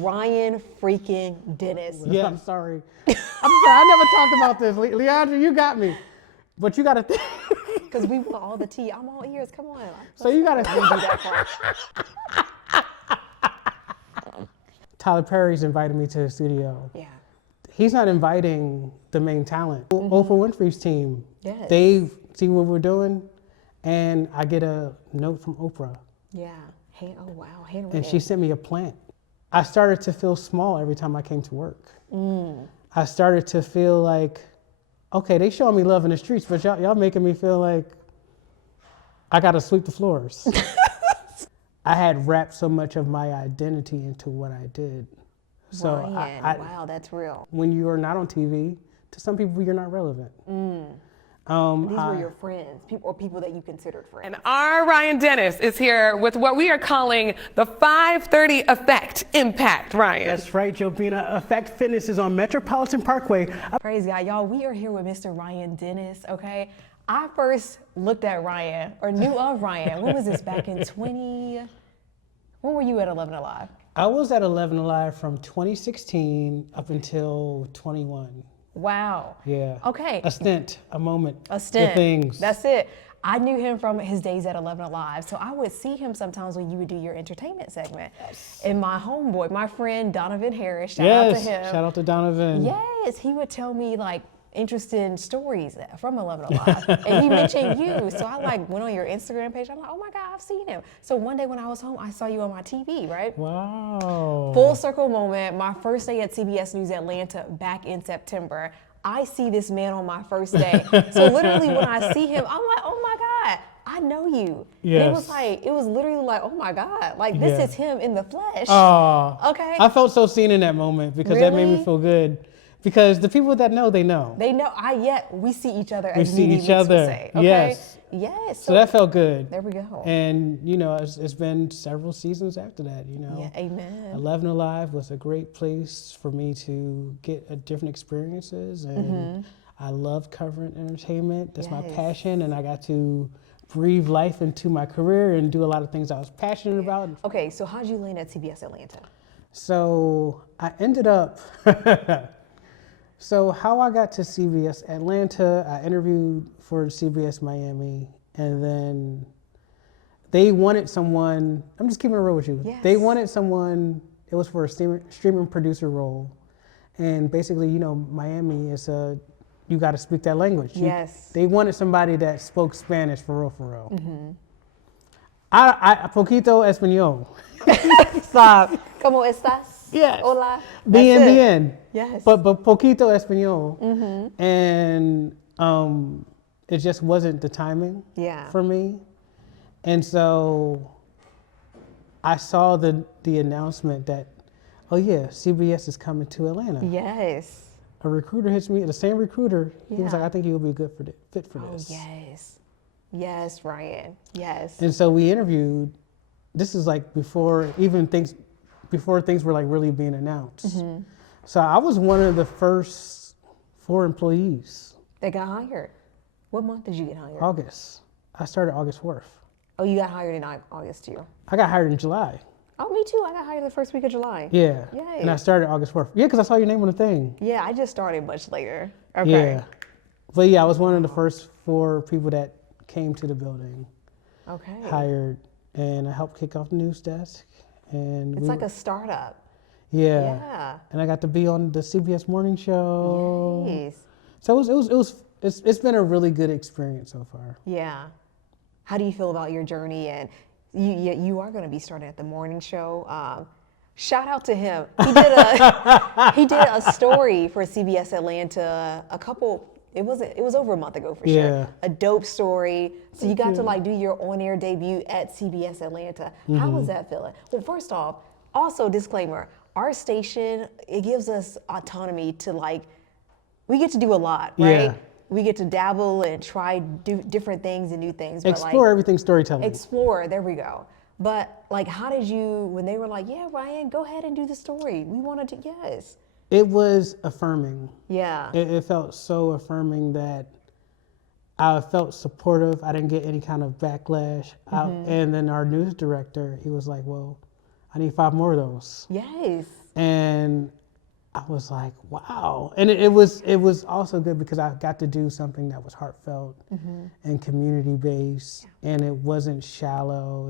Ryan freaking Dennis. Yeah. I'm sorry. I never talked about this. Leandra, you got me. But you got to think. Because we want all the tea. I'm all ears. Come on. So you got to do that part. Tyler Perry's invited me to the studio. Yeah. He's not inviting the main talent. Oprah Winfrey's team. Yes. They see what we're doing, and I get a note from Oprah. Yeah. Oh, wow. Handwritten. And she sent me a plant. I started to feel small every time I came to work. I started to feel like, okay, they showing me love in the streets, but y'all making me feel like I gotta sweep the floors. I had wrapped so much of my identity into what I did. So Ryan, wow, that's real. When you are not on TV, to some people you're not relevant. These were your friends, people that you considered friends. And our Ryan Dennis is here with what we are calling the 530 Effect Impact, Ryan. That's right, Jobina. Effect Fitness is on Metropolitan Parkway. Praise God, y'all. We are here with Mr. Ryan Dennis, okay? I first looked at Ryan, or knew of Ryan. When was this, back in when were you at 11 Alive? I was at 11 Alive from 2016 up until 21. Wow. Yeah. Okay. A stint, a moment. A stint. The things. That's it. I knew him from his days at 11 Alive, so I would see him sometimes when you would do your entertainment segment. Yes. And my homeboy, my friend Donovan Harris, shout out to him. Shout out to Donovan. Yes, he would tell me like interesting stories from 11 Alive. And he mentioned you. So I went on your Instagram page. I'm like, oh my God, I've seen him. So one day when I was home, I saw you on my TV, right? Wow. Full circle moment. My first day at CBS News Atlanta back in September. I see this man on my first day. So literally when I see him, I'm like, oh my God, I know you. Yes. And it was literally like, oh my God, this is him in the flesh. Oh. Okay. I felt so seen in that moment because that made me feel good. Because the people that know, they know. They know. We see each other. We as see each other. Say, okay? Yes. Yes. So that felt good. There we go. And it's been several seasons after that. Yeah. Amen. 11 Alive was a great place for me to get different experiences, and I love covering entertainment. That's my passion, and I got to breathe life into my career and do a lot of things I was passionate about. Okay. So how'd you land at CBS Atlanta? So I ended up. So how I got to CBS Atlanta, I interviewed for CBS Miami, and then they wanted someone, I'm just keeping it real with you. Yes. They wanted someone, it was for a streaming producer role. And basically, Miami is you got to speak that language. Yes. They wanted somebody that spoke Spanish for real. I poquito español. Stop. ¿Cómo estás? Yes. Hola. Bien. Yes. But poquito español. And it just wasn't the timing for me. And so I saw the announcement that, oh yeah, CBS is coming to Atlanta. Yes. A recruiter hits me, the same recruiter, he was like, I think you'll be a good fit for this. Oh, yes. Yes, Ryan. Yes. And so we interviewed. This is before things were really being announced. So I was one of the first 4 employees. They got hired. What month did you get hired? August. I started August 4th. Oh, you got hired in August too. I got hired in July. Oh, me too. I got hired the first week of July. Yeah. Yay. And I started August 4th. Yeah, because I saw your name on the thing. Yeah, I just started much later. Okay. Yeah. But yeah, I was one of the first 4 people that came to the building. Okay. Hired, and I helped kick off the news desk. And it's like a startup. Yeah. Yeah. And I got to be on the CBS Morning Show. Yes. So it's been a really good experience so far. Yeah. How do you feel about your journey? And you are going to be starting at the morning show. Shout out to him. He did a story for CBS Atlanta it was over a month ago for sure. A dope story. So you got to do your on-air debut at CBS Atlanta. How was that feeling? Well, first off, also disclaimer, our station, it gives us autonomy to we get to do a lot, right? Yeah. We get to dabble and try different things and new things. Explore everything storytelling. Explore, there we go. But how did you, when they were like, yeah, Ryan, go ahead and do the story. We wanted to, yes. It was affirming. Yeah. It felt so affirming that I felt supportive. I didn't get any kind of backlash. And then our news director, he was like, well, I need 5 more of those. Yes. And I was like, wow. And it was also good because I got to do something that was heartfelt and community based, and it wasn't shallow.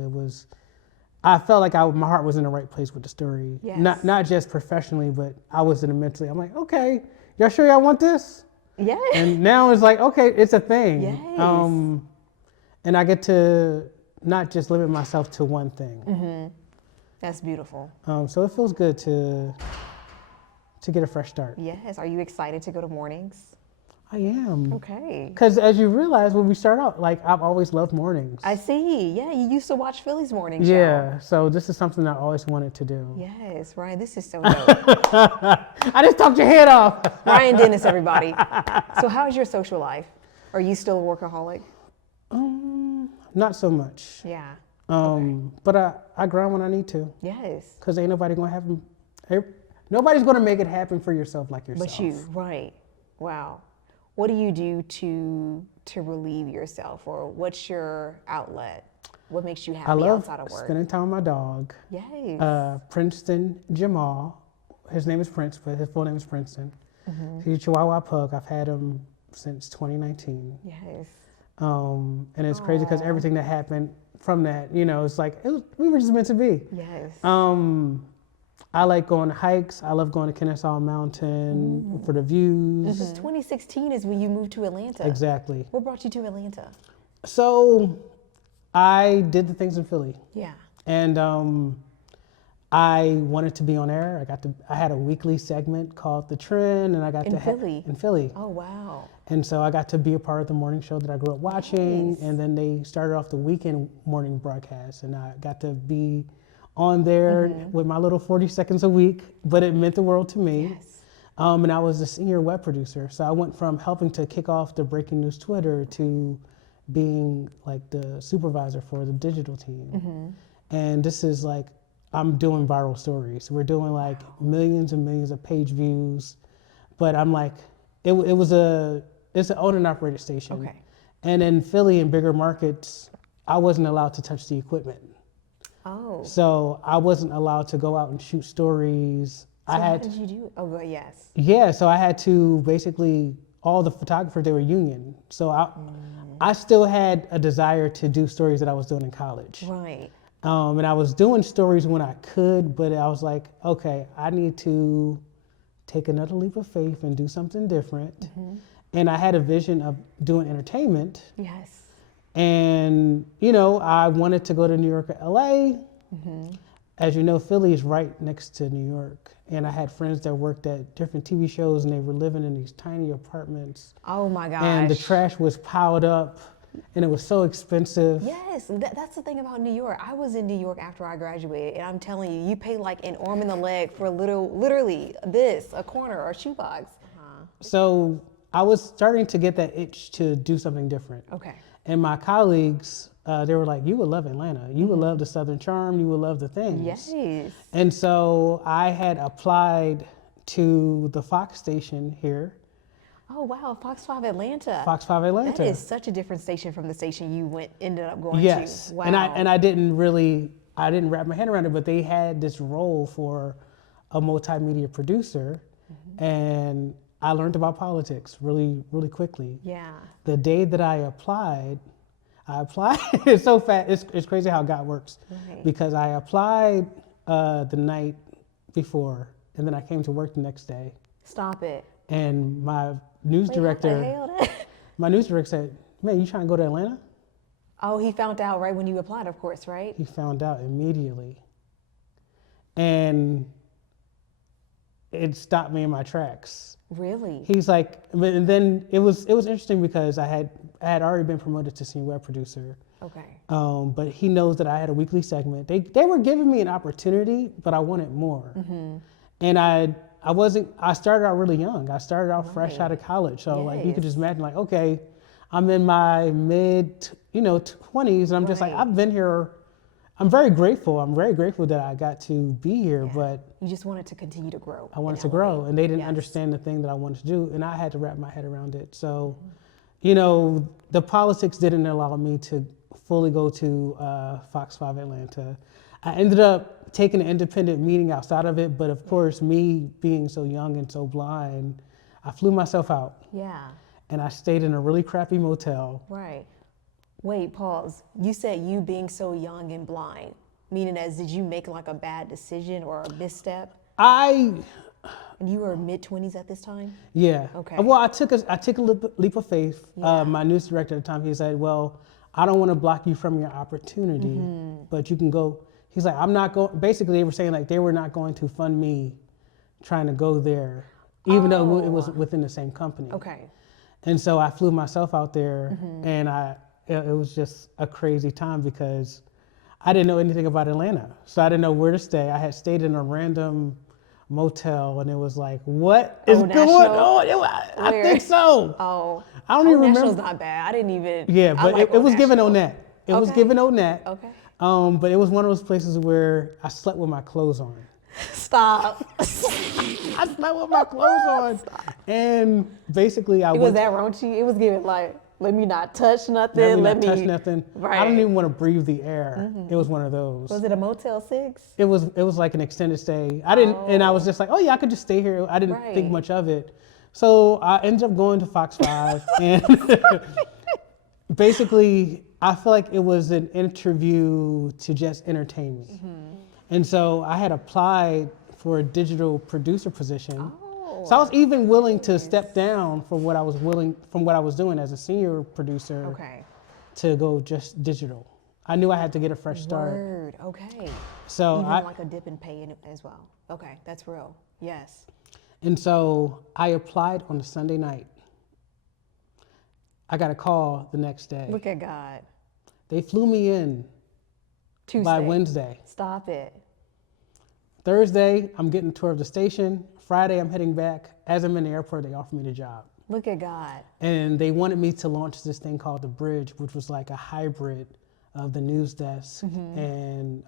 I felt like my heart was in the right place with the story. Yes. Not just professionally, but I was in it mentally. I'm like, okay, y'all sure y'all want this? Yeah. And now it's like, okay, it's a thing. Yes. And I get to not just limit myself to one thing. That's beautiful. So it feels good to get a fresh start. Yes. Are you excited to go to mornings? I am. Okay. Because as you realize, when we start out, like I've always loved mornings. I see. Yeah, you used to watch Philly's morning show. Yeah, so this is something I always wanted to do. Yes, Ryan, this is so dope. I just talked your head off. Ryan Dennis, everybody. So how's your social life? Are you still a workaholic? Not so much. Yeah. But I grind when I need to. Yes. Because ain't nobody going to happen. Nobody's going to make it happen for yourself like yourself. But you, right. Wow. What do you do to relieve yourself, or what's your outlet? What makes you I happy love outside of work? spending time with my dog. Yes. Princeton Jamal. His name is Prince, but his full name is Princeton. He's a Chihuahua pug. I've had him since 2019. Yes. And it's crazy because everything that happened from that, it's like we were just meant to be. Yes. I like going to hikes. I love going to Kennesaw Mountain for the views. 2016 is when you moved to Atlanta. Exactly. What brought you to Atlanta? So I did the things in Philly, Yeah. and I wanted to be on air. I had a weekly segment called The Trend, and I got In Philly? in Philly. Oh, wow. And so I got to be a part of the morning show that I grew up watching. Nice. And then they started off the weekend morning broadcast, and I got to be on there with my little 40 seconds a week, but it meant the world to me. Yes. And I was the senior web producer. So I went from helping to kick off the breaking news Twitter to being like the supervisor for the digital team. And this is like, I'm doing viral stories. We're doing like millions and millions of page views, but I'm like, it's an owned and operated station. Okay. And in Philly and bigger markets, I wasn't allowed to touch the equipment. Oh. So I wasn't allowed to go out and shoot stories. So how did you do it? Oh, good. Yes. Yeah, so I had to basically, all the photographers, they were union. So I still had a desire to do stories that I was doing in college. Right. And I was doing stories when I could, but I was like, okay, I need to take another leap of faith and do something different. And I had a vision of doing entertainment. Yes. And, I wanted to go to New York or LA. As you know, Philly is right next to New York. And I had friends that worked at different TV shows, and they were living in these tiny apartments. Oh, my gosh. And the trash was piled up, and it was so expensive. Yes, that's the thing about New York. I was in New York after I graduated, and I'm telling you, you pay like an arm and a leg for literally a corner or a shoebox. So I was starting to get that itch to do something different. Okay. And my colleagues, they were like, you would love Atlanta. You would love the Southern charm. You would love the things. Yes. And so I had applied to the Fox station here, Oh, wow, Fox 5 Atlanta. Fox 5 Atlanta. That is such a different station from the station you ended up going Yes. to. Wow. And I didn't wrap my head around it, but they had this role for a multimedia producer, and I learned about politics really, really quickly. Yeah. The day that I applied, it's so fast, it's crazy how God works. Right. Because I applied the night before, and then I came to work the next day, Stop it. and my news Wait, how director, the hell my news director said, man, you trying to go to Atlanta? Oh, he found out right when you applied, of course, right? He found out immediately. And it stopped me in my tracks. Really? He's like, and then it was interesting because I had already been promoted to senior web producer. Okay. But he knows that I had a weekly segment. They were giving me an opportunity, but I wanted more. And I started out really young. I started out fresh out of college. So like you could just imagine like, okay, I'm in my mid, 20s, and I'm just like, Right. I've been here. I'm very grateful. I'm very grateful that I got to be here, but You just wanted to continue to grow. I wanted and to grow, elevate. and they didn't Yes. understand the thing that I wanted to do, and I had to wrap my head around it. So, the politics didn't allow me to fully go to Fox 5 Atlanta. I ended up taking an independent meeting outside of it, but of course, me being so young and so blind, I flew myself out Yeah. and I stayed in a really crappy motel. Right. Wait, pause. You said you being so young and blind, meaning as did you make like a bad decision or a misstep? And you were mid-20s at this time? Yeah. Okay. Well, I took a leap of faith. Yeah. My news director at the time, he said, well, I don't want to block you from your opportunity, Mm-hmm. but you can go. He's like, I'm not going, basically they were saying like they were not going to fund me trying to go there, even though it was within the same company. Okay. And so I flew myself out there and it was just a crazy time because I didn't know anything about Atlanta. So I didn't know where to stay. I had stayed in a random motel and it was like, what is going National? on? I Where? think so. Oh. I don't even National's remember. not bad. I didn't even. Yeah, I but like it was Old given National. on net. It was Okay. given on net. Okay. But it was one of those places where I slept with my clothes on. Stop. I slept with my clothes on. And basically I Was went, that raunchy? It was giving like, let me not touch nothing. let me not touch nothing. Right. I don't even want to breathe the air. It was one of those. Was it a Motel 6? It was like an extended stay. I didn't, and I was just like, oh yeah, I could just stay here. I didn't think Right. much of it. So I ended up going to Fox 5 and basically I feel like it was an interview to just entertain me. And so I had applied for a digital producer position. So I was even willing to step down from what I was doing as a senior producer Okay. to go just digital. I knew I had to get a fresh start. Word. Okay. So Even I, like a dip in pay as well. Okay, that's real. Yes. and so I applied on a Sunday night. I got a call the next day. Look at God. They flew me in Tuesday. by Wednesday. Stop it. Thursday, I'm getting a tour of the station. Friday, I'm heading back. As I'm in the airport, they offered me the job. Look at God. And they wanted me to launch this thing called The Bridge, which was like a hybrid of the news desk and,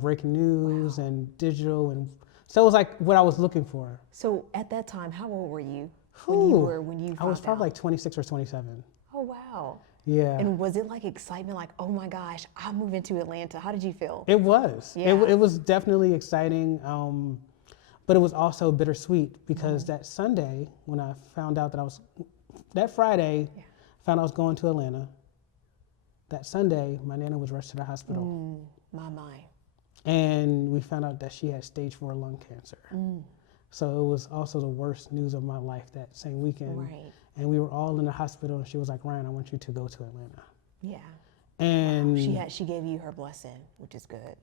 breaking news and digital. And so it was like what I was looking for. So at that time, how old were you Ooh, when you I was found probably out? like 26 or 27. Oh wow. Yeah. And was it like excitement, like, oh my gosh, I'm moving to Atlanta? How did you feel? It was. Yeah. It was definitely exciting, but it was also bittersweet because that Sunday, when I found out that Friday, found I was going to Atlanta. That Sunday, my nana was rushed to the hospital, My. and we found out that she had stage 4 lung cancer. So it was also the worst news of my life that same weekend. Right. And we were all in the hospital, and she was like, "Ryan, I want you to go to Atlanta." Yeah. And She gave you her blessing, which is good.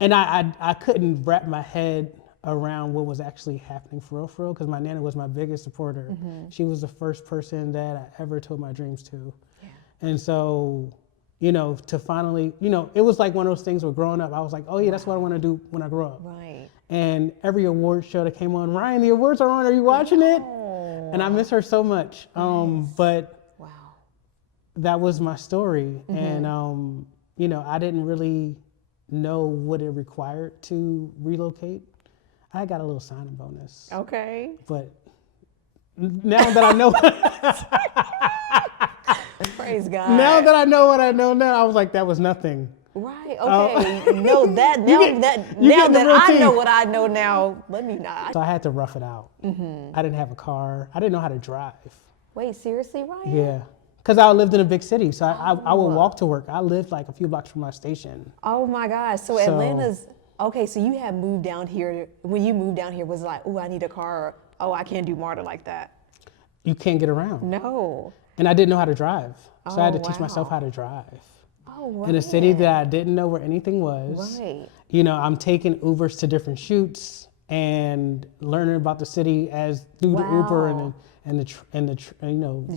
And I couldn't wrap my head around what was actually happening for real, because my nana was my biggest supporter. She was the first person that I ever told my dreams to. Yeah. And so, to finally, it was like one of those things where growing up, I was like, oh yeah, that's what I want to do when I grow up. Right. And every award show that came on, Ryan, the awards are on, are you watching it? And I miss her so much. But Wow. that was my story. And, I didn't really know what it required to relocate. I got a little signing bonus, Okay. but now that I know, Praise God. now that I know what I know now, I was like, that was nothing. Right. Okay. No, that now get- that you now get the that I know routine. what I know now, let me not. So I had to rough it out. I didn't have a car. I didn't know how to drive. Wait, seriously, Ryan? Yeah. Because I lived in a big city, so I would walk to work. I lived like a few blocks from my station. Oh my gosh. So Atlanta's okay. So you had moved down here. When you moved down here, was it like, oh, I need a car. Or, oh, I can't do MARTA like that. You can't get around. No. And I didn't know how to drive. So I had to Oh, teach myself wow. how to drive. Oh, right. In a city that I didn't know where anything was. Right. I'm taking Ubers to different shoots and learning about the city as through the Uber Wow. and The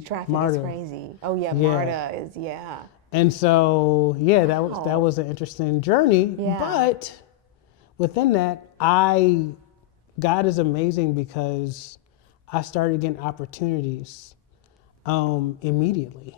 traffic MARTA. is crazy. Oh yeah, Yeah. MARTA is And so that Wow. was an interesting journey. Yeah. But within that, God is amazing because I started getting opportunities immediately.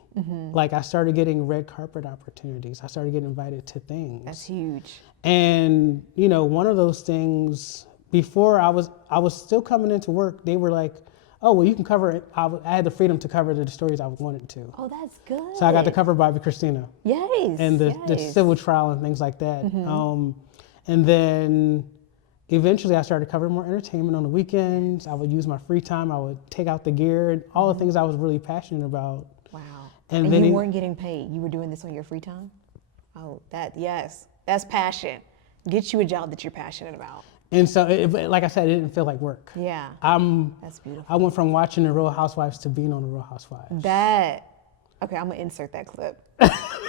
Like I started getting red carpet opportunities. I started getting invited to things. That's huge. And one of those things, before I was still coming into work, they were like, oh, well, you can cover it. I had the freedom to cover the stories I wanted to. Oh, that's good. So I got to cover Bobby Christina Yes. and the yes. civil trial and things like that. And then eventually I started covering more entertainment on the weekends. I would use my free time. I would take out the gear and all the things I was really passionate about. Wow. And And then you he- weren't getting paid. You were doing this on your free time? Oh, yes. That's passion. Get you a job that you're passionate about. And so, like I said, it didn't feel like work. Yeah. I'm That's beautiful. I went from watching The Real Housewives to being on The Real Housewives. Okay, I'm gonna insert that clip.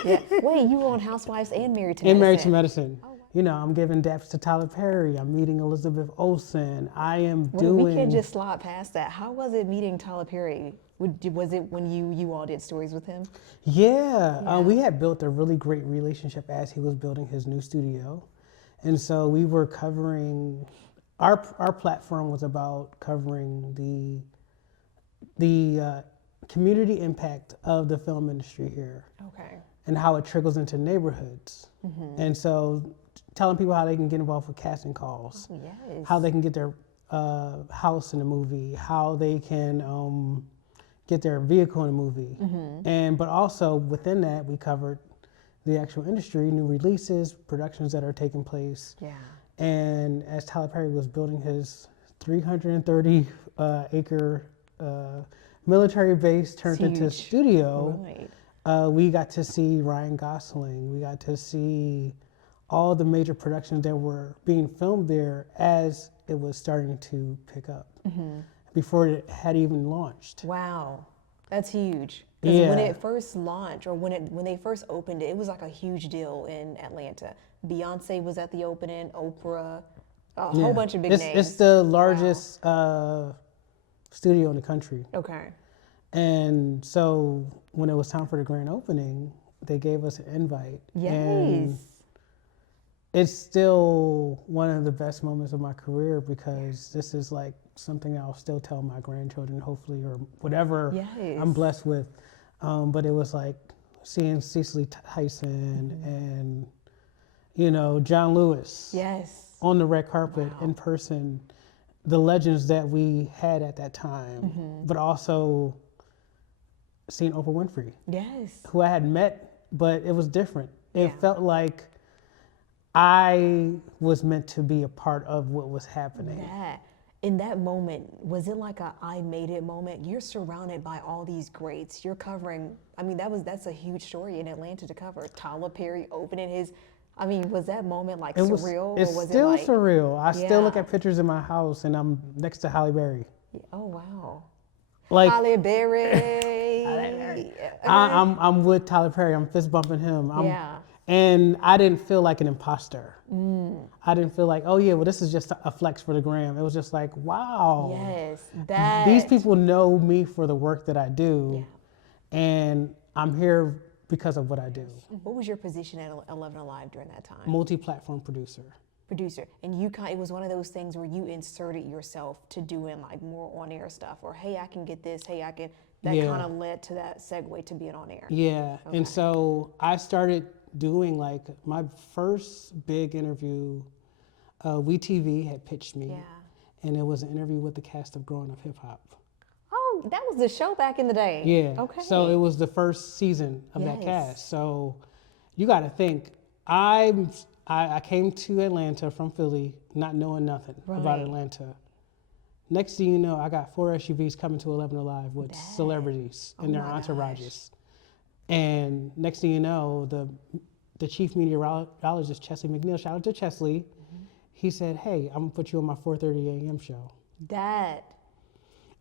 Yeah. Wait, you were on Housewives and Married to In Medicine. Married to Medicine. You know, I'm giving daps to Tyler Perry. I'm meeting Elizabeth Olsen. I am Well, doing. we can't just slide past that. How was it meeting Tyler Perry? Was it when you all did stories with him? Yeah, we had built a really great relationship as he was building his new studio, and so we were covering. Our platform was about covering the community impact of the film industry here Okay. and how it trickles into neighborhoods, and so telling people how they can get involved with casting calls, Yes. how they can get their house in a movie, how they can get their vehicle in a movie, but also within that we covered the actual industry, new releases, productions that are taking place, Yeah. and as Tyler Perry was building his 330 acre military base turned into huge. studio, Right. we got to see Ryan Gosling. We got to see all the major productions that were being filmed there as it was starting to pick up before it had even launched. Wow, that's huge. 'Cause when Yeah. it first launched, or when they first opened it, it was like a huge deal in Atlanta. Beyonce was at the opening, Oprah, a whole bunch of big names. It's the largest studio in the country. Okay. And so when it was time for the grand opening, they gave us an invite. And Yes. it's still one of the best moments of my career because this is like something I'll still tell my grandchildren, hopefully, or whatever Yes. I'm blessed with. But it was like seeing Cecily Tyson and, you know, John Lewis Yes. on the red carpet in person, the legends that we had at that time, but also seeing Oprah Winfrey, Yes. who I had met, but it was different. It Yeah. felt like I was meant to be a part of what was happening. That in that moment, was it like a I made it moment? You're surrounded by all these greats. You're covering. I mean, that's a huge story in Atlanta to cover. Tyler Perry opening his. I mean, was that moment like It was, surreal, it's or was still it like? surreal. I still look Yeah. at pictures in my house and I'm next to Halle Berry. Oh wow. Like Halle Berry. I'm with Tyler Perry. I'm fist bumping him. Yeah. And I didn't feel like an imposter. I didn't feel like, oh yeah, well this is just a flex for the gram. It was just like, wow. Yes, that. These people know me for the work that I do, and I'm here because of what I do. What was your position at 11 Alive during that time? Multi-platform producer. Producer, and it was one of those things where you inserted yourself to doing like more on-air stuff, or hey, I can get this, hey, I can. That Yeah. kind of led to that segue to being on air. Yeah, and so I started doing like my first big interview. WeTV had pitched me, Yeah. and it was an interview with the cast of Growing Up Hip Hop. Oh, that was the show back in the day. Yeah. Okay. So it was the first season of that Yes. cast. So you got to think, I came to Atlanta from Philly not knowing nothing about Right. Atlanta. Next thing you know, I got 4 SUVs coming to 11 Alive with celebrities and their my gosh. entourages. And next thing you know, the chief meteorologist, Chesley McNeil, shout out to Chesley, he said, hey, I'm gonna put you on my 4:30 a.m. show. That.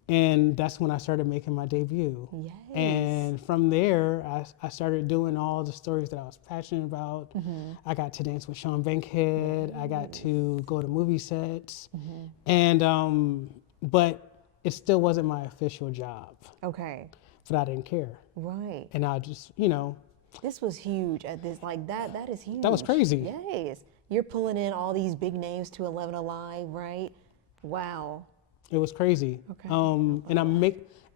And that's when I started making my debut. Yes. And from there, I started doing all the stories that I was passionate about. I got to dance with Sean Bankhead. I got to go to movie sets. And, but it still wasn't my official job, Okay. but I didn't care. Right. And I just, you know, This was huge at this, like that is huge. That was crazy. Yes. You're pulling in all these big names to 11 Alive, right? Wow. it was crazy. Okay.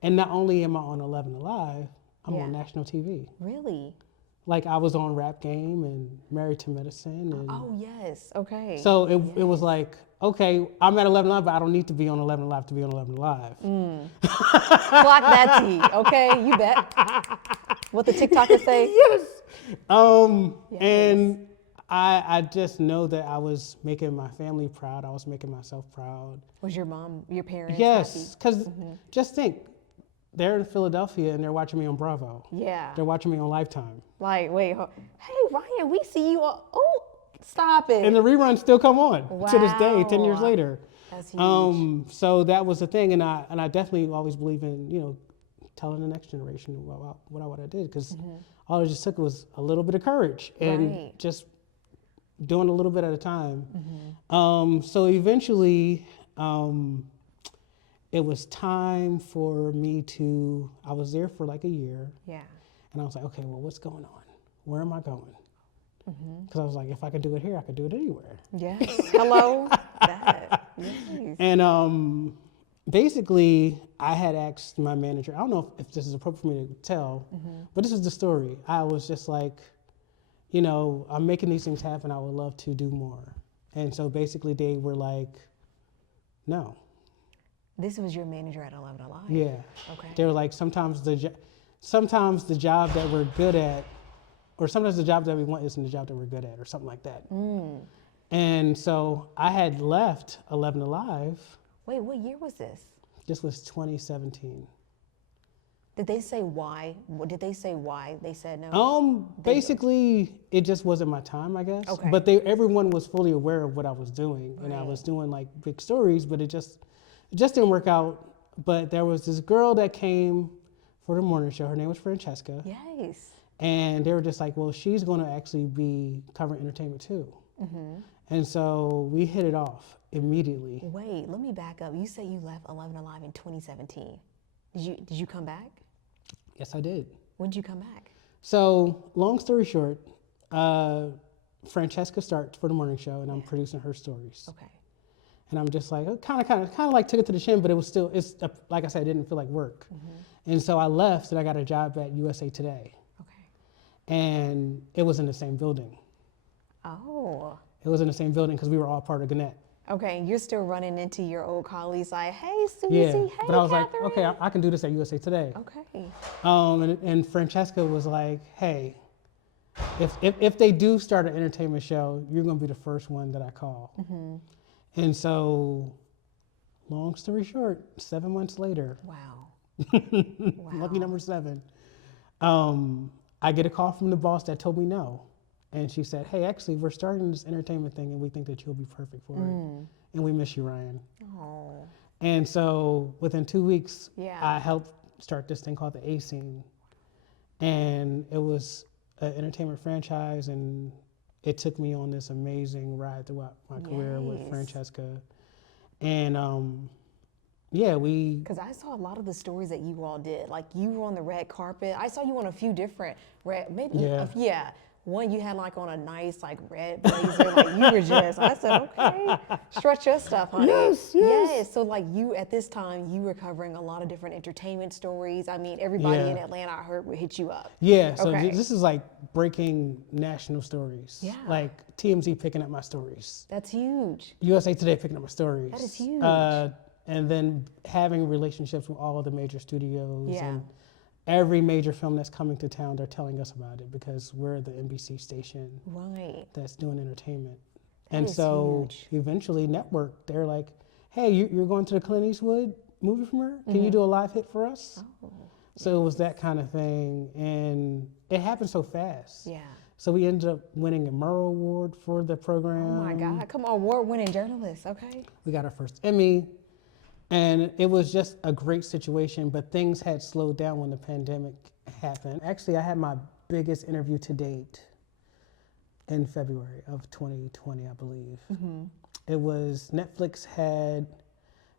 And not only am I on 11 Alive, I'm Yeah. on national TV. Really? Like I was on Rap Game and Married to Medicine, and Oh yes. Okay. so it was like, okay, I'm at 11 Live, but I don't need to be on 11 Live to be on 11 Live. Clock that T. Okay, you bet. What the TikTokers say? Yes. Yes. And I just know that I was making my family proud. I was making myself proud. Was your mom, your parents? Yes, because just think, they're in Philadelphia and they're watching me on Bravo. happy? Yeah. They're watching me on Lifetime. Like, wait, hey Ryan, we see you. Oh, stop it. And the reruns still come on to this day, 10 years Wow. later. That's huge. So that was the thing, and I definitely always believe in, you know, telling the next generation what I did, because all it just took was a little bit of courage and Right. just doing a little bit at a time. So eventually, it was time for me to. I was there for like a year, Yeah. and I was like, okay, well, what's going on? Where am I going? Because I was like, if I could do it here, I could do it anywhere. Yes. Hello. That. Yes. And basically, I had asked my manager, I don't know if this is appropriate for me to tell, but this is the story. I was just like, you know, I'm making these things happen. I would love to do more. And so basically, they were like, no. This was your manager at 11 Alive. Yeah. Okay. They were like, sometimes the job that we're good at, or sometimes the job that we want isn't the job that we're good at, or something like that. And so I had left 11 Alive. Wait, what year was this? This was 2017. Did they say why? Did they say why they said no? Basically, it just wasn't my time, I guess. Okay. But everyone was fully aware of what I was doing, and I Right. was doing like big stories, but it just didn't work out. But there was this girl that came for the morning show. Her name was Francesca, Yes. and they were just like, well, she's going to actually be covering entertainment too. And so we hit it off immediately. Wait, let me back up. You said you left 11 Alive in 2017. Did you come back? Yes, I did. When did you come back? So, long story short, Francesca starts for the morning show, and I'm producing her stories. Okay. And I'm just like, kind of like took it to the chin, but it was still, like I said, it didn't feel like work. And so I left, and I got a job at USA Today, Okay. and it was in the same building. Oh. It was in the same building because we were all part of Gannett. Okay, and you're still running into your old colleagues like, hey, Susie, Yeah, hey, but I was Catherine. like, okay, I can do this at USA Today. Okay. And Francesca was like, hey, if they do start an entertainment show, you're going to be the first one that I call. And so, long story short, 7 months later, Wow. lucky number 7, I get a call from the boss that told me no. And she said, hey, actually, we're starting this entertainment thing, and we think that you'll be perfect for it. And we miss you, Ryan. Oh. And so within 2 weeks, Yeah. I helped start this thing called the A Scene. And it was an entertainment franchise, and it took me on this amazing ride throughout my career with Yes. Francesca. And yeah, Because I saw a lot of the stories that you all did. Like you were on the red carpet. I saw you on a few different maybe. Yeah. Yeah. One you had like on a nice like red blazer. Like you were just. I said, okay, stretch your stuff, honey. Yes. Yes. So like you at this time you were covering a lot of different entertainment stories. I mean, everybody Yeah. in Atlanta I heard would hit you up. yeah, so Okay. this is like breaking national stories. Yeah. Like TMZ picking up my stories. That's huge. USA Today picking up my stories. That is huge. And then having relationships with all of the major studios Yeah. and every major film that's coming to town, they're telling us about it because we're the NBC station Right. that's doing entertainment. That And is so huge. eventually Network, they're like, hey, you're going to the Clint Eastwood movie premiere? Can you do a live hit for us? Oh. So it was that kind of thing. And it happened so fast. Yeah. So we ended up winning a Murrow Award for the program. Oh my God. Come on, award-winning journalist. Okay. We got our first Emmy. And it was just a great situation, but things had slowed down when the pandemic happened. Actually, I had my biggest interview to date in February of 2020, I believe. It was Netflix had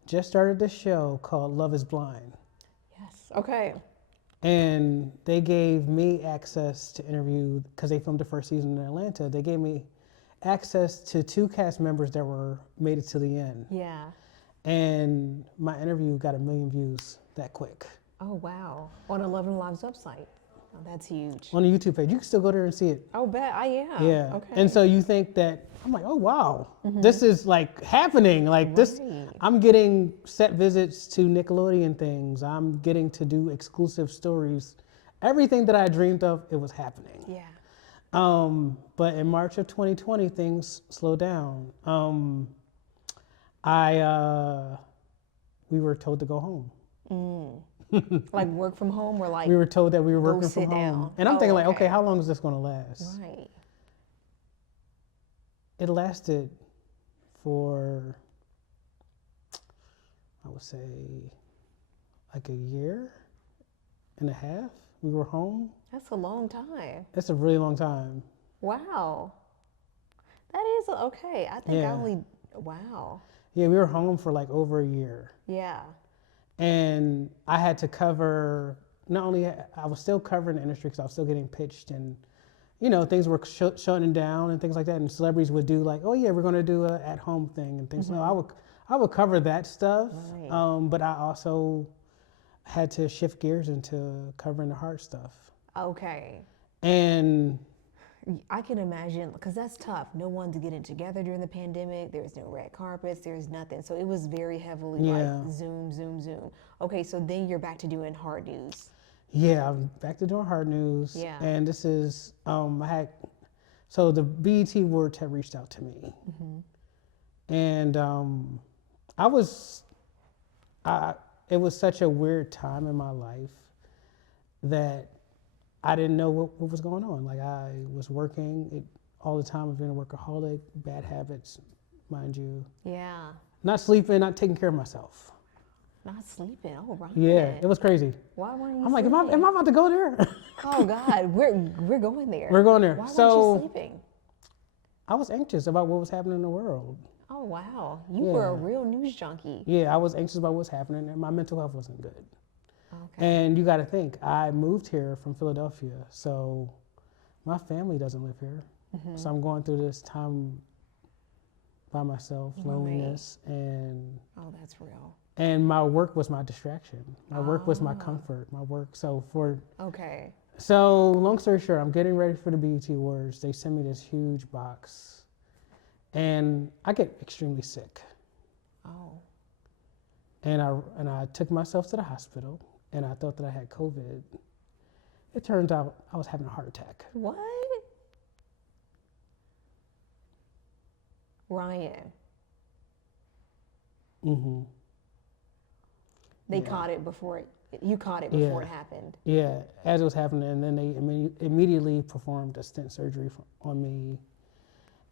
just started this show called Love is Blind. Yes. Okay. And they gave me access to interview, because they filmed the first season in Atlanta, they gave me access to 2 cast members that made it to the end. Yeah. And my interview got 1 million views that quick. Oh wow. On 11 Live's website. Oh, that's huge. on the YouTube page. You can still go there and see it. Oh, bet I am. Yeah. Okay. And so you think that, I'm like, oh, wow, this is like happening. Like this, Right. I'm getting set visits to Nickelodeon things. I'm getting to do exclusive stories. Everything that I dreamed of, it was happening. Yeah. But in March of 2020, things slowed down. We were told to go home. Like work from home or like We were told that we were Go working from sit home. down. And I'm Oh, thinking like, okay. okay, how long is this going to last? right. It lasted for, I would say, like a year and a half. We were home. That's a long time. It's a really long time. Wow. That is okay. I think I Yeah. only wow. Yeah, we were home for like over a year. Yeah. And I had to cover, not only, I was still covering the industry because I was still getting pitched and, you know, things were shutting down and things like that. And celebrities would do like, oh yeah, we're going to do a at-home thing and things. No, I would cover that stuff. Right. But I also had to shift gears into covering the hard stuff. Okay. And I can imagine because that's tough. No one's getting together during the pandemic. There's no red carpets. There's nothing. So it was very heavily Yeah. like Zoom, Zoom, Zoom. Okay, so then you're back to doing hard news. yeah, I'm back to doing hard news. Yeah. And this is, so the BET Awards had reached out to me. And it was such a weird time in my life that I didn't know what was going on. Like I was working all the time. I've been a workaholic, bad habits, mind you. Yeah. Not sleeping, not taking care of myself. Not sleeping. Oh, right. Yeah, it was crazy. Why weren't you I'm like, sleeping? am I about to go there? Oh God, we're going there. We're going there. Why So weren't you sleeping? I was anxious about what was happening in the world. Oh wow, you were a Yeah. real news junkie. Yeah, I was anxious about what's happening, and my mental health wasn't good. Okay. And you got to think, I moved here from Philadelphia, so my family doesn't live here. So I'm going through this time by myself, loneliness, Oh, that's real. and my work was my distraction. My work was my comfort. My work. Okay. So long story short, I'm getting ready for the BET Awards. They send me this huge box, and I get extremely sick. Oh. And I took myself to the hospital, and I thought that I had COVID. It turns out I was having a heart attack. What? Ryan. They caught it before you caught it before it happened. Yeah, as it was happening, and then they immediately performed a stent surgery on me,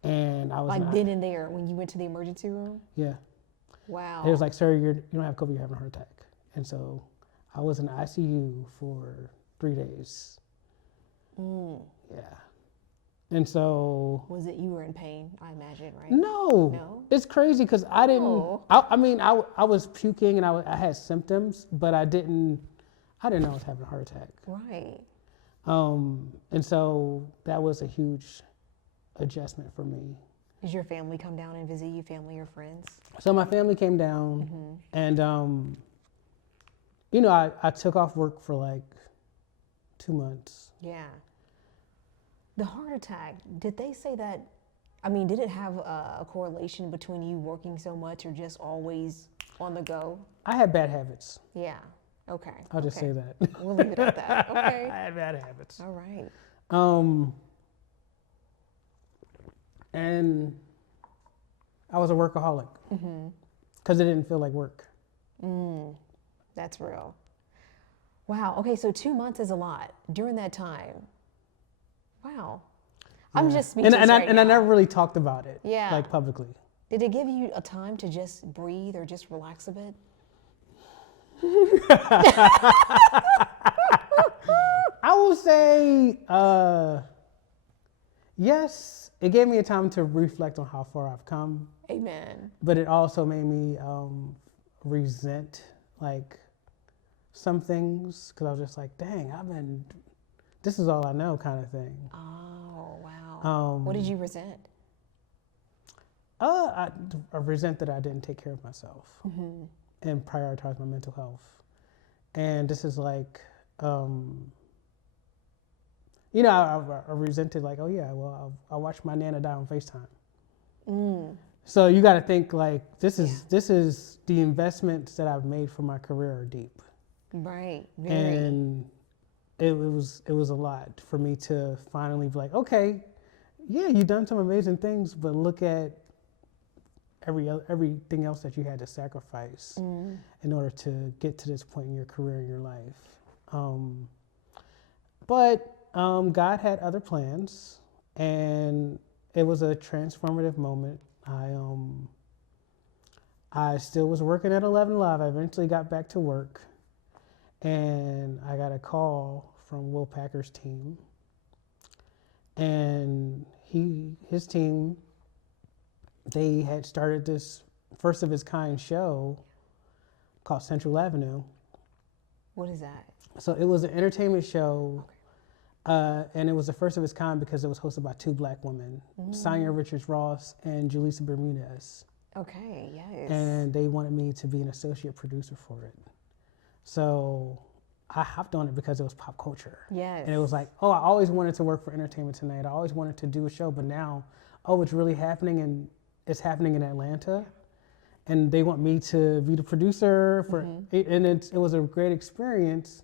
and I was Like not, then and there when you went to the emergency room. yeah. Wow. It was like, sir, you don't have COVID, you're having a heart attack, and so I was in the ICU for 3 days. Yeah, and so Was it you were in pain? I imagine, right? no, No? it's crazy because I didn't. Oh. I mean, I was puking and I had symptoms, but I didn't know I was having a heart attack. Right. And so that was a huge adjustment for me. Did your family come down and visit you? Family or friends? So my family came down, and you know, I took off work for like 2 months. Yeah. The heart attack, did they say that? I mean, did it have a correlation between you working so much or just always on the go? I had bad habits. Yeah. Okay. I'll just say that. We'll leave it at that. Okay. I had bad habits. All right. And I was a workaholic because it didn't feel like work. That's real. Wow. Okay. So 2 months is a lot during that time. Wow. I'm just speechless And right I now. never really talked about it, Yeah. like publicly. Did it give you a time to just breathe or just relax a bit? I will say, yes, it gave me a time to reflect on how far I've come, Amen. but it also made me resent like some things because I was just like, dang, this is all I know kind of thing. Oh, wow. What did you resent? I resent that I didn't take care of myself and prioritize my mental health. And this is like, you know, I resented like, oh yeah, well, I watched my Nana die on FaceTime. So you got to think like this is the investments that I've made for my career are deep, Right. Very. and it was a lot for me to finally be like, okay, yeah, you've done some amazing things, but look at everything else that you had to sacrifice in order to get to this point in your career in your life. But God had other plans, and it was a transformative moment. I still was working at 11 Live. I eventually got back to work, and I got a call from Will Packer's team, and his team, they had started this first of its kind show called Central Avenue. What is that? So it was an entertainment show, and it was the first of its kind because it was hosted by two black women, Sonia Richards Ross and Julissa Bermudez. Okay. Yes. And they wanted me to be an associate producer for it. So I hopped on it because it was pop culture. Yes. And it was like, oh, I always wanted to work for Entertainment Tonight. I always wanted to do a show, but now, oh, it's really happening, and it's happening in Atlanta. And they want me to be the producer for it, and it was a great experience.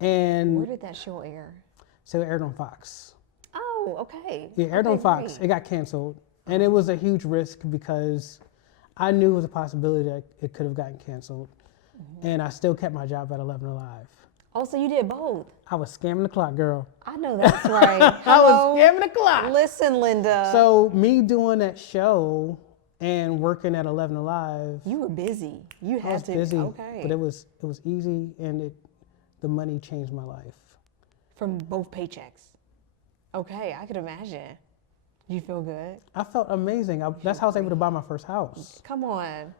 And Where did that show air? so it aired on Fox. Oh, okay. Yeah, it aired Okay, on Fox. great. It got canceled, and it was a huge risk because I knew it was a possibility that it could have gotten canceled, and I still kept my job at 11 Alive. Oh, so you did both. I was scamming the clock, girl. I know that's right. I was Hello? scamming the clock. Listen, Linda. So me doing that show and working at 11 Alive, you were busy. You I had was to. busy, Okay. but it was easy, and the money changed my life. From both paychecks. Okay, I could imagine. You feel good? I felt amazing. That's how I was able to buy my first house. Come on.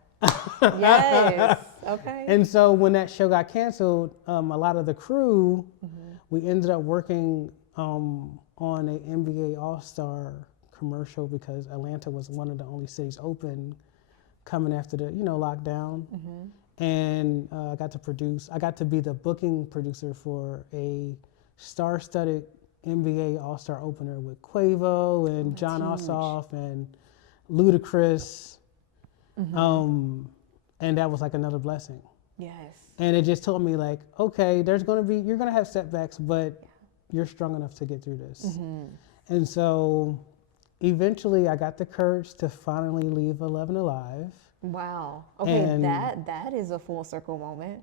Yes. Okay. And so when that show got canceled, a lot of the crew, we ended up working on an NBA All-Star commercial because Atlanta was one of the only cities open coming after the lockdown. And I got to be the booking producer for a star-studded NBA All-Star opener with Quavo and John Ossoff and Ludacris. And that was like another blessing. Yes. And it just told me like, okay, you're gonna have setbacks, but you're strong enough to get through this. And so eventually I got the courage to finally leave 11 Alive. Wow. Okay, And- that is a full circle moment.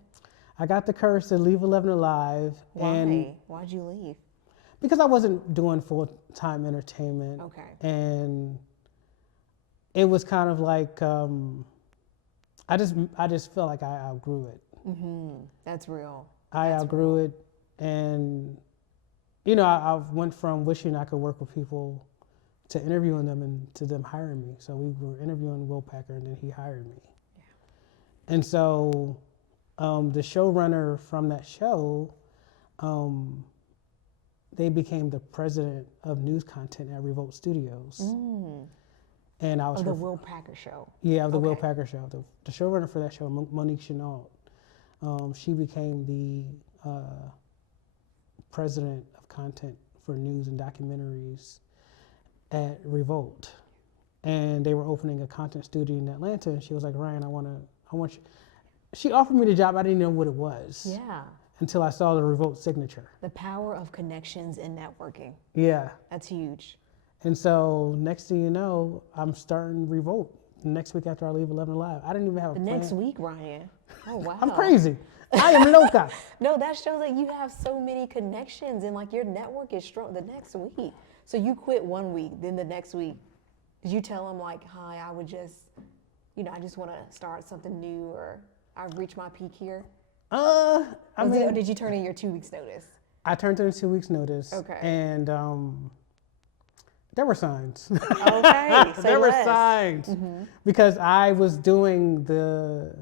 I got the courage to leave 11 Alive. And Why? Why'd you leave? because I wasn't doing full-time entertainment. Okay. And it was kind of like, I just felt like I outgrew it. That's real. I outgrew it, and I went from wishing I could work with people to interviewing them and to them hiring me. So we were interviewing Will Packer, and then he hired me. And so the showrunner from that show, they became the president of news content at Revolt Studios. And I was Of the her- Will Packer show. yeah, of the Will Okay. Packer show. The showrunner for that show, Monique Chenault, she became the president of content for news and documentaries at Revolt. And they were opening a content studio in Atlanta, and she was like, Ryan, I want you. She offered me the job. I didn't know what it was Yeah. until I saw the Revolt signature. The power of connections and networking. Yeah. That's huge. And so next thing you know, I'm starting Revolt next week after I leave 11 Alive. I didn't even have a The plan. next week, Ryan. Oh, wow. I'm crazy. I am loca. No, that shows that you have so many connections and like your network is strong the next week. So you quit 1 week, then the next week, did you tell them like, hi, I would just, I just want to start something new, or I've reached my peak here? I Or mean, did you turn in your 2 weeks notice? I turned in 2 weeks notice. Okay. And there were signs. Okay, say there were less. signs because I was doing the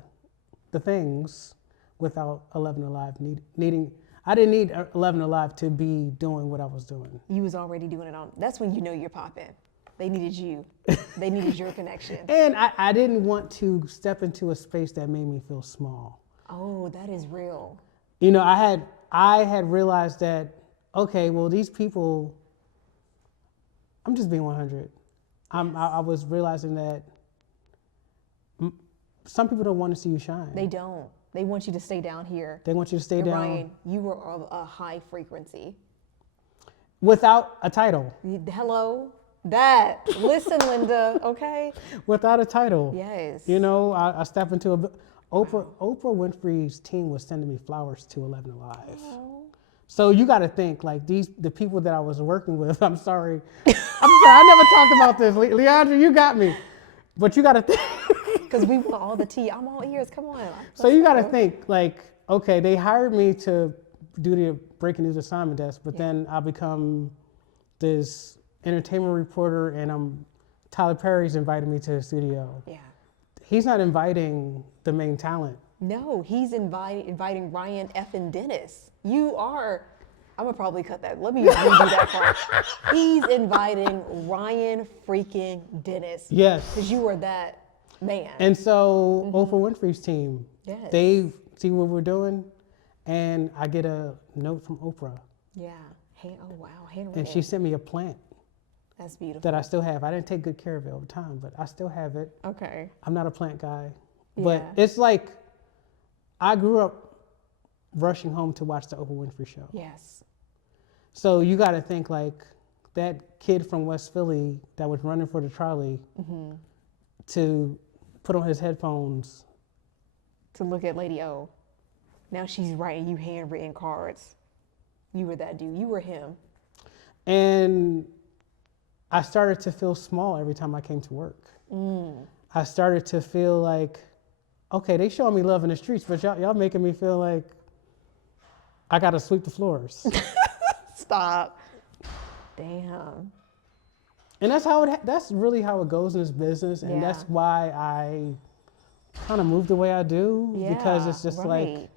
things without 11 Alive needing. I didn't need 11 Alive to be doing what I was doing. You was already doing it on, that's when you know you're popping. They needed you. They needed your connection. And I didn't want to step into a space that made me feel small. Oh, that is real. I had realized that okay, well, these people, I'm just being 100. I was realizing that some people don't want to see you shine. They don't. They want you to stay down here. They want you to stay And down Ryan, you were of a high frequency. without a title. Hello? That. Listen, Linda, okay? Without a title. Yes. You know, I step into Oprah Winfrey's team was sending me flowers to 11 Alive. So you got to think like the people that I was working with. I'm sorry, I never talked about this. Leandra, you got me, but you got to think. Because we want all the tea. I'm all ears. Come on. So you got to think like, okay, they hired me to do the breaking news assignment desk, but then I become this entertainment reporter, and Tyler Perry's invited me to the studio. Yeah. He's not inviting the main talent. No, he's inviting Ryan effing Dennis. You are. I'm gonna probably cut that. Let me redo that part. He's inviting Ryan freaking Dennis. Yes. Because you are that man. And so Oprah Winfrey's team, Yes. they see what we're doing, and I get a note from Oprah, Yeah. Oh wow. Handwritten. and she sent me a plant That's beautiful. that I still have. I didn't take good care of it over time, but I still have it. Okay. I'm not a plant guy, but Yeah. it's like I grew up rushing home to watch the Oprah Winfrey Show. Yes. So you got to think like that kid from West Philly that was running for the trolley to put on his headphones. To look at Lady O. Now she's writing you handwritten cards. You were that dude. You were him. And I started to feel small every time I came to work. I started to feel like, okay, they showing me love in the streets, but y'all making me feel like I got to sweep the floors. Stop. Damn. And that's that's really how it goes in this business. And that's Yeah. why I kind of move the way I do, because it's just like,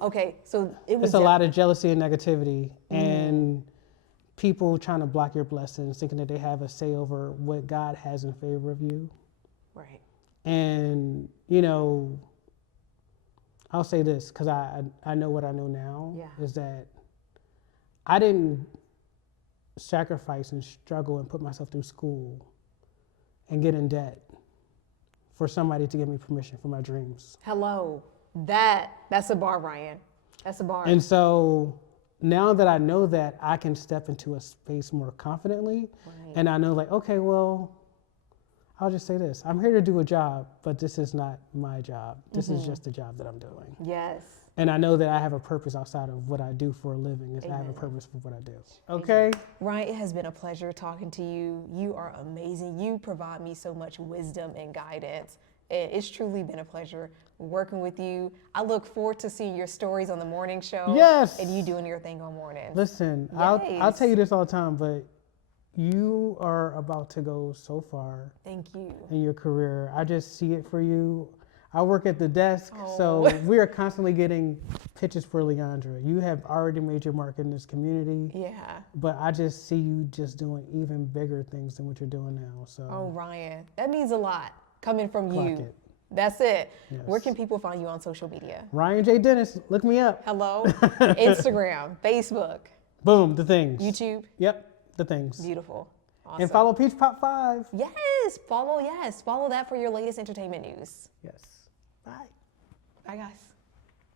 Okay, so it was it's a lot of jealousy and negativity, and people trying to block your blessings, thinking that they have a say over what God has in favor of you. Right. And, you know, I'll say this because I know what I know now, Yeah. is that I didn't sacrifice and struggle and put myself through school and get in debt for somebody to give me permission for my dreams. Hello. That's a bar, Ryan. That's a bar. And so now that I know that, I can step into a space more confidently. Right. And I know like, okay, well, I'll just say this. I'm here to do a job, but this is not my job. This is just the job that I'm doing. Yes. And I know that I have a purpose outside of what I do for a living. Is I have a purpose for what I do. Okay? Ryan, it has been a pleasure talking to you. You are amazing. You provide me so much wisdom and guidance. And it's truly been a pleasure working with you. I look forward to seeing your stories on the morning show. Yes. And you doing your thing on mornings. Listen, I'll Yes. tell you this all the time, but you are about to go so far Thank you. in your career. I just see it for you. I work at the desk, Oh. so we are constantly getting pitches for Leandra. You have already made your mark in this community, Yeah. but I just see you just doing even bigger things than what you're doing now. So Oh, Ryan, that means a lot coming from Clock you. it. That's it. Yes. Where can people find you on social media? Ryan J. Dennis, look me up. Hello? Instagram, Facebook, Boom, the things. YouTube. Yep, the things. Beautiful. Awesome. And follow Peach Pop 5. Yes, follow that for your latest entertainment news. Yes. Bye. Bye, guys.